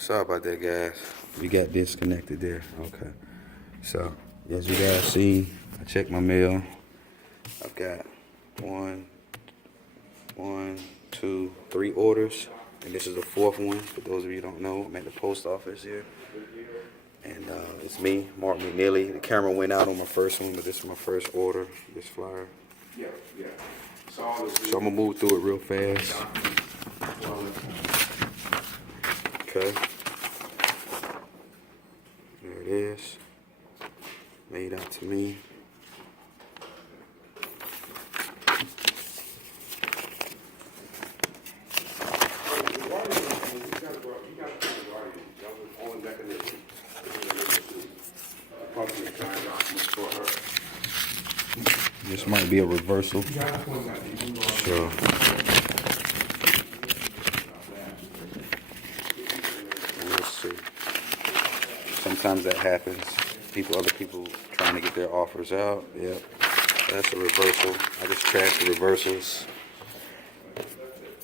Sorry about that, guys. We got disconnected there. Okay. So, as you guys see, I checked my mail. I've got two, three orders. And this is the fourth one. For those of you who don't know, I'm at the post office here. And it's me, Mark McNeely. The camera went out on my first one, but this is my first order, this flyer. Yeah. So I'm going to move through it real fast. Okay. There it is. Made out to me. This might be a reversal. So let's see. Sometimes that happens. Other people trying to get their offers out. Yep. That's a reversal. I just tracked the reversals.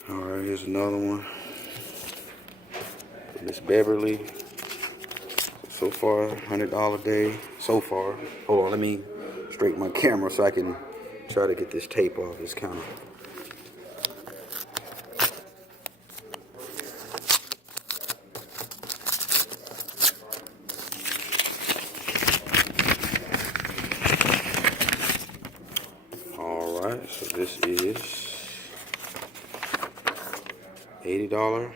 Alright, here's another one. Miss Beverly. So far, $100 day. So far. Hold on, let me straighten my camera so I can try to get this tape off this counter. Alright, so this is $80.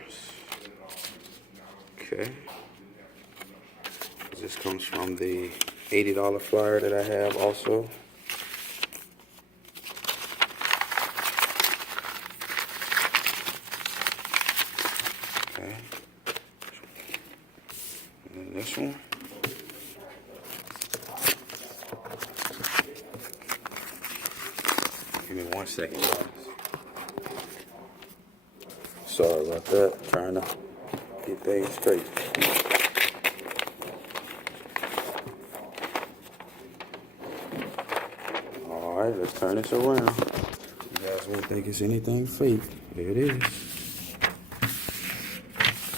Okay. This comes from the $80 flyer that I have also. Okay. And then this one. Give me 1 second, guys. Sorry about that. Trying to get things straight. Alright, let's turn this around. You guys won't think it's anything fake. There it is.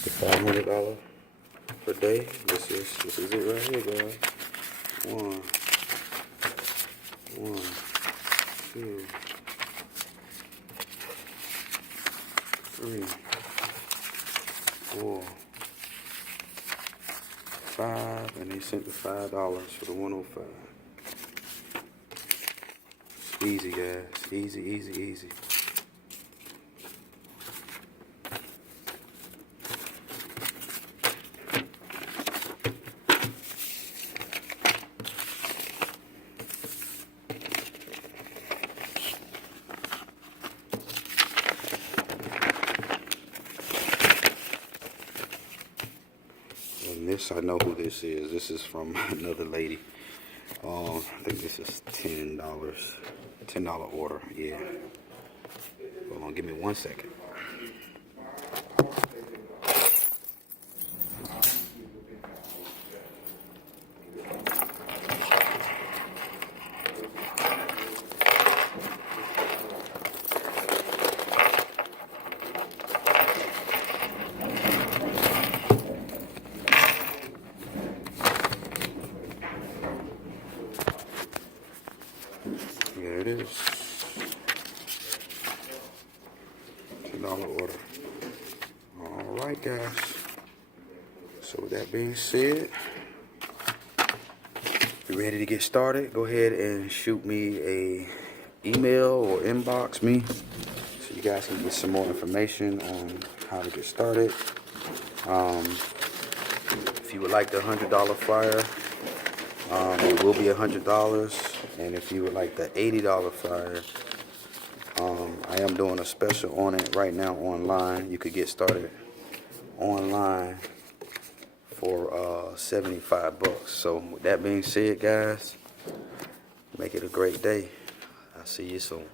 The $500 per day. This is it right here, guys. One, two, three, 4, 5, and they sent the $5 for the 105. Easy, guys. Easy. And this, I know who this is. This is from another lady. I think this is $10 order. Yeah. Hold on, give me 1 second. There it is. $10 order. Alright, guys. So with that being said, if you're ready to get started, go ahead and shoot me a email or inbox me so you guys can get some more information on how to get started. If you would like the $100 flyer, it will be $100. And if you would like the $80 flyer, I am doing a special on it right now online. You could get started online for 75 bucks. So with that being said, guys, make it a great day. I'll see you soon.